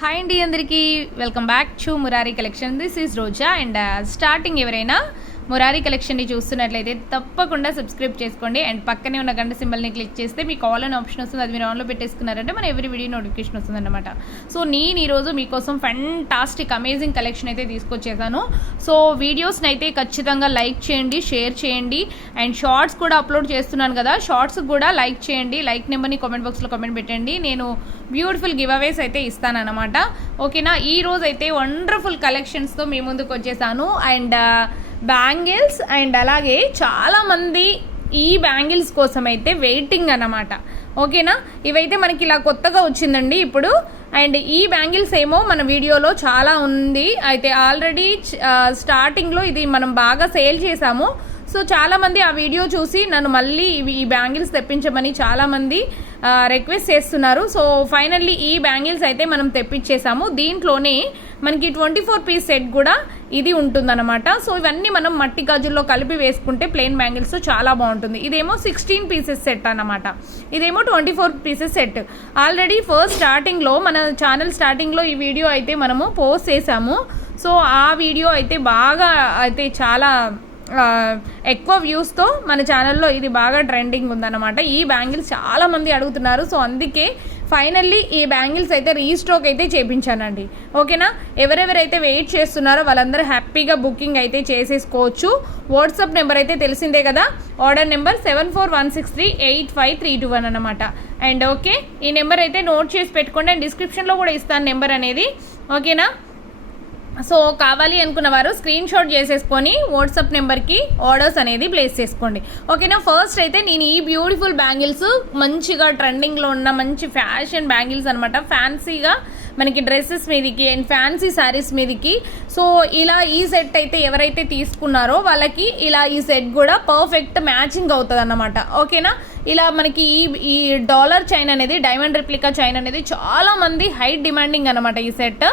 Hi అండి అందరికీ welcome back to Murari collection. This is Roja. And starting ఎవరైనా మురారి కలెక్షన్ని చూస్తున్నట్లయితే తప్పకుండా సబ్స్క్రైబ్ చేసుకోండి. అండ్ పక్కనే ఉన్న గంట సింబల్ని క్లిక్ చేస్తే మీకు ఆల్ అని ఆప్షన్ వస్తుంది. అది మీరు ఆన్లో పెట్టేసుకున్నారంటే మన ఎవ్రీ వీడియో నోటిఫికేషన్ వస్తుంది అనమాట. సో నేను ఈరోజు మీకోసం ఫెంటాస్టిక్ అమేజింగ్ కలెక్షన్ అయితే తీసుకొచ్చేసాను. సో వీడియోస్ని అయితే ఖచ్చితంగా లైక్ చేయండి, షేర్ చేయండి. అండ్ షార్ట్స్ కూడా అప్లోడ్ చేస్తున్నాను కదా, షార్ట్స్ కూడా లైక్ చేయండి. లైక్ నెంబర్ని కామెంట్ బాక్స్లో కామెంట్ పెట్టండి. నేను బ్యూటిఫుల్ గివ్ అవేస్ అయితే ఇస్తానన్నమాట. ఓకేనా, ఈ రోజు అయితే వండర్ఫుల్ కలెక్షన్స్తో మీ ముందుకు వచ్చేసాను. అండ్ బ్యాంగిల్స్ అండ్ అలాగే చాలామంది ఈ బ్యాంగిల్స్ కోసం అయితే వెయిటింగ్ అన్నమాట. ఓకేనా, ఇవైతే మనకి ఇలా కొత్తగా వచ్చిందండి ఇప్పుడు. అండ్ ఈ బ్యాంగిల్స్ ఏమో మన వీడియోలో చాలా ఉంది, అయితే ఆల్రెడీ స్టార్టింగ్లో ఇది మనం బాగా సేల్ చేసాము. సో చాలామంది ఆ వీడియో చూసి నన్ను మళ్ళీ ఈ బ్యాంగిల్స్ తెప్పించమని చాలామంది రిక్వెస్ట్ చేస్తున్నారు. సో ఫైనల్లీ ఈ బ్యాంగిల్స్ అయితే మనం తెప్పించేసాము. దీంట్లోనే మనకి 24 పీస్ సెట్ కూడా ఇది ఉంటుందన్నమాట. సో ఇవన్నీ మనం మట్టి గాజుల్లో కలిపి వేసుకుంటే ప్లెయిన్ బ్యాంగిల్స్ చాలా బాగుంటుంది. ఇదేమో 16 పీసెస్ సెట్ అన్నమాట, ఇదేమో 24 పీసెస్ సెట్. ఆల్రెడీ ఫస్ట్ స్టార్టింగ్లో మన ఛానల్ స్టార్టింగ్లో ఈ వీడియో అయితే మనము పోస్ట్ చేసాము. సో ఆ వీడియో అయితే బాగా అయితే చాలా ఎక్కువ వ్యూస్తో మన ఛానల్లో ఇది బాగా ట్రెండింగ్ ఉందన్నమాట. ఈ బ్యాంగిల్స్ చాలామంది అడుగుతున్నారు. సో అందుకే ఫైనల్లీ ఈ బ్యాంగిల్స్ అయితే రీస్టాక్ అయితే చేయించానండి. ఓకేనా, ఎవరెవరైతే వెయిట్ చేస్తున్నారో వాళ్ళందరూ హ్యాపీగా బుకింగ్ అయితే చేసేసుకోవచ్చు. వాట్సాప్ నెంబర్ అయితే తెలిసిందే కదా, ఆర్డర్ నెంబర్ 7416385321 అన్నమాట. అండ్ ఓకే, ఈ నెంబర్ అయితే నోట్ చేసి పెట్టుకోండి. అండ్ డిస్క్రిప్షన్లో కూడా ఇస్తాను నెంబర్ అనేది. ఓకేనా, సో కావాలి అనుకున్న వారు స్క్రీన్ షాట్ చేసేసుకొని వాట్సాప్ నెంబర్కి ఆర్డర్స్ అనేది ప్లేస్ చేసుకోండి. ఓకేనా, ఫస్ట్ అయితే నేను ఈ బ్యూటిఫుల్ బ్యాంగిల్స్ మంచిగా ట్రెండింగ్లో ఉన్న మంచి ఫ్యాషన్ బ్యాంగిల్స్ అనమాట. ఫ్యాన్సీగా మనకి డ్రెస్సెస్ మీదకి అండ్ ఫ్యాన్సీ శారీస్ మీదకి. సో ఇలా ఈ సెట్ అయితే ఎవరైతే తీసుకున్నారో వాళ్ళకి ఇలా ఈ సెట్ కూడా పర్ఫెక్ట్ మ్యాచింగ్ అవుతుంది అన్నమాట. ఓకేనా, ఇలా మనకి ఈ డాలర్ చైన్ అనేది, డైమండ్ రిప్లికా చైన్ అనేది చాలా మంది హై డిమాండింగ్ అనమాట ఈ సెట్.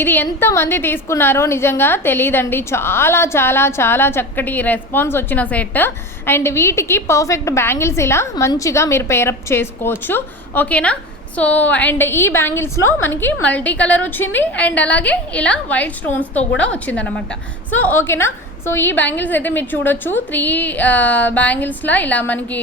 ఇది ఎంతమంది తీసుకున్నారో నిజంగా తెలియదండి. చాలా చాలా చాలా చక్కటి రెస్పాన్స్ వచ్చిన సెట్. అండ్ వీటికి పర్ఫెక్ట్ బ్యాంగిల్స్ ఇలా మంచిగా మీరు పేరప్ చేసుకోవచ్చు. ఓకేనా, సో అండ్ ఈ బ్యాంగిల్స్లో మనకి మల్టీ కలర్ వచ్చింది అండ్ అలాగే ఇలా వైట్ స్టోన్స్తో కూడా వచ్చిందనమాట. సో ఓకేనా, సో ఈ బ్యాంగిల్స్ అయితే మీరు చూడొచ్చు. 3 బ్యాంగిల్స్లో ఇలా మనకి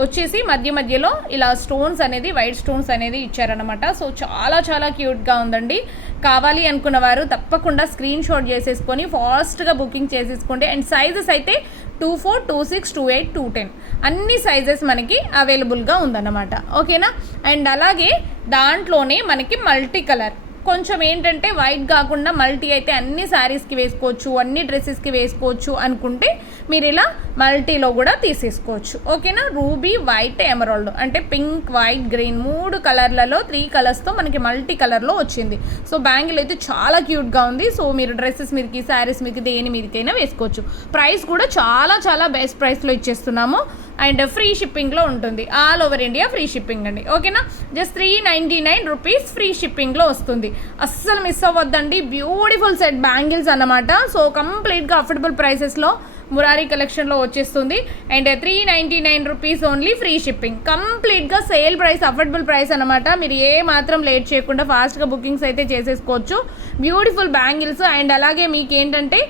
వచ్చేసి మధ్య మధ్యలో ఇలా స్టోన్స్ అనేది, వైట్ స్టోన్స్ అనేది ఇచ్చారనమాట. సో చాలా చాలా క్యూట్గా ఉందండి. కావాలి అనుకున్న వారు తప్పకుండా స్క్రీన్ షాట్ చేసేసుకొని ఫాస్ట్గా బుకింగ్ చేసేసుకోండి. అండ్ సైజెస్ అయితే 24, 26, 28, 210 అన్ని సైజెస్ మనకి అవైలబుల్గా ఉందన్నమాట. ఓకేనా, అండ్ అలాగే దాంట్లోనే మనకి మల్టీ కలర్, కొంచెం ఏంటంటే వైట్ కాకుండా మల్టీ అయితే అన్ని శారీస్కి వేసుకోవచ్చు, అన్ని డ్రెస్సెస్కి వేసుకోవచ్చు అనుకుంటే మీరు ఇలా మల్టీలో కూడా తీసేసుకోవచ్చు. ఓకేనా, రూబీ, వైట్, ఎమరాల్డ్ అంటే పింక్, వైట్, గ్రీన్ 3 కలర్లలో 3 కలర్స్తో మనకి మల్టీ కలర్లో వచ్చింది. సో బ్యాంగిల్ అయితే చాలా క్యూట్గా ఉంది. సో మీరు డ్రెస్సెస్ మీదకి, శారీస్ మీదకి, దేని మీదకైనా వేసుకోవచ్చు. ప్రైస్ కూడా చాలా చాలా బెస్ట్ ప్రైస్లో ఇచ్చేస్తున్నాము. అండ్ ఫ్రీ షిప్పింగ్లో ఉంటుంది, all over India free shipping అండి. ఓకేనా, జస్ట్ 399 రూపీస్ ఫ్రీ షిప్పింగ్లో వస్తుంది. అస్సలు మిస్ అవ్వద్దండి. బ్యూటిఫుల్ సెట్ బ్యాంగిల్స్ అన్నమాట. సో కంప్లీట్గా అఫోర్డబుల్ ప్రైసెస్లో మురారి కలెక్షన్లో వచ్చేస్తుంది. And 399 rupees only free shipping. కంప్లీట్గా సేల్ ప్రైస్, అఫోర్డబుల్ ప్రైస్ అనమాట. మీరు ఏ మాత్రం లేట్ చేయకుండా ఫాస్ట్గా బుకింగ్స్ అయితే చేసేసుకోవచ్చు. బ్యూటిఫుల్ బ్యాంగిల్స్ అండ్ అలాగే మీకు ఏంటంటే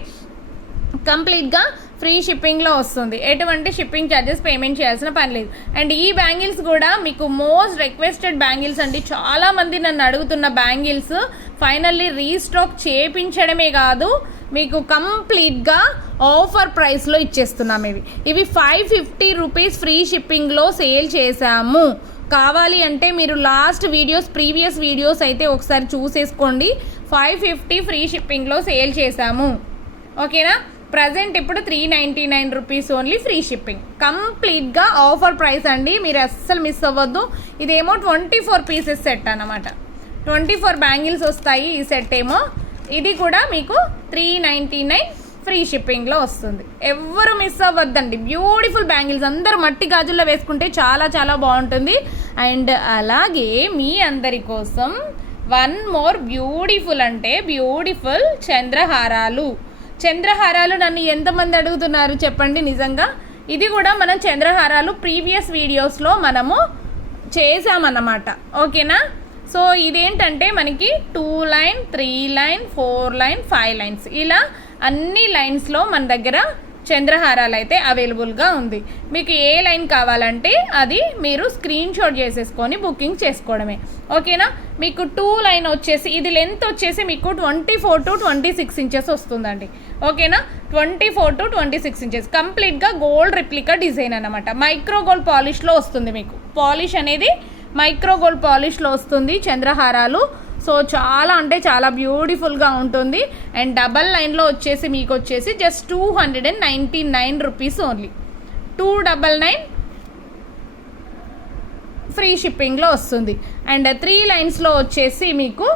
కంప్లీట్గా ఫ్రీ షిప్పింగ్లో వస్తుంది. ఎటువంటి షిప్పింగ్ ఛార్జెస్ పేమెంట్ చేయాల్సిన పని లేదు. అండ్ ఈ బ్యాంగిల్స్ కూడా మీకు మోస్ట్ రిక్వెస్టెడ్ బ్యాంగిల్స్ అండి. చాలామంది నన్ను అడుగుతున్న బ్యాంగిల్స్ ఫైనల్లీ రీస్టాక్ చేయించడమే కాదు, మీకు కంప్లీట్గా ఆఫర్ ప్రైస్లో ఇచ్చేస్తున్నాం. ఇవి 550 రూపీస్ ఫ్రీ షిప్పింగ్లో సేల్ చేశాము. కావాలి అంటే మీరు లాస్ట్ వీడియోస్, ప్రీవియస్ వీడియోస్ అయితే ఒకసారి చూసేసుకోండి. 550 ఫ్రీ షిప్పింగ్లో సేల్ చేశాము. ఓకేనా, ప్రజెంట్ ఇప్పుడు 399 రూపీస్ ఓన్లీ ఫ్రీ షిప్పింగ్. కంప్లీట్గా ఆఫర్ ప్రైస్ అండి, మీరు అస్సలు మిస్ అవ్వద్దు. ఇదేమో 24 పీసెస్ సెట్ అన్నమాట. 24 బ్యాంగిల్స్ వస్తాయి ఈ సెట్ ఏమో. ఇది కూడా మీకు 399 ఫ్రీ షిప్పింగ్లో వస్తుంది. ఎవ్వరు మిస్ అవ్వద్దండి. బ్యూటిఫుల్ బ్యాంగిల్స్, అందరూ మట్టి గాజుల్లో వేసుకుంటే చాలా చాలా బాగుంటుంది. అండ్ అలాగే మీ అందరి కోసం వన్ మోర్ బ్యూటిఫుల్ అంటే బ్యూటిఫుల్ చంద్రహారాలు. నన్ను ఎంతమంది అడుగుతున్నారు చెప్పండి. నిజంగా ఇది కూడా మనం చంద్రహారాలు ప్రీవియస్ వీడియోస్లో మనము చేసామన్నమాట. ఓకేనా, సో ఇదేంటంటే మనకి 2 లైన్ 3 లైన్ 4 లైన్ 5 లైన్స్ ఇలా అన్ని లైన్స్లో మన దగ్గర చంద్రహారాలు అయితే అవైలబుల్గా ఉంది. మీకు ఏ లైన్ కావాలంటే అది మీరు స్క్రీన్ షాట్ చేసేసుకొని బుకింగ్ చేసుకోవడమే. ఓకేనా. మీకు 2 లైన్ వచ్చేసి ఇది లెంత్ వచ్చేసి మీకు 24 to 26 ఇంచెస్ వస్తుందండి. ఓకేనా. 24 to 26 ఇంచెస్ కంప్లీట్గా గోల్డ్ రిప్లికా డిజైన్ అనమాట. మైక్రో గోల్డ్ పాలిష్లో వస్తుంది. మీకు పాలిష్ అనేది మైక్రో గోల్డ్ పాలిష్లో వస్తుంది చంద్రహారాలు. సో చాలా అంటే చాలా బ్యూటిఫుల్గా ఉంటుంది. అండ్ డబల్ లైన్లో వచ్చేసి మీకు వచ్చేసి జస్ట్ 299 రూపీస్ ఓన్లీ. 299 ఫ్రీ షిప్పింగ్లో వస్తుంది. అండ్ 3 లైన్స్లో వచ్చేసి మీకు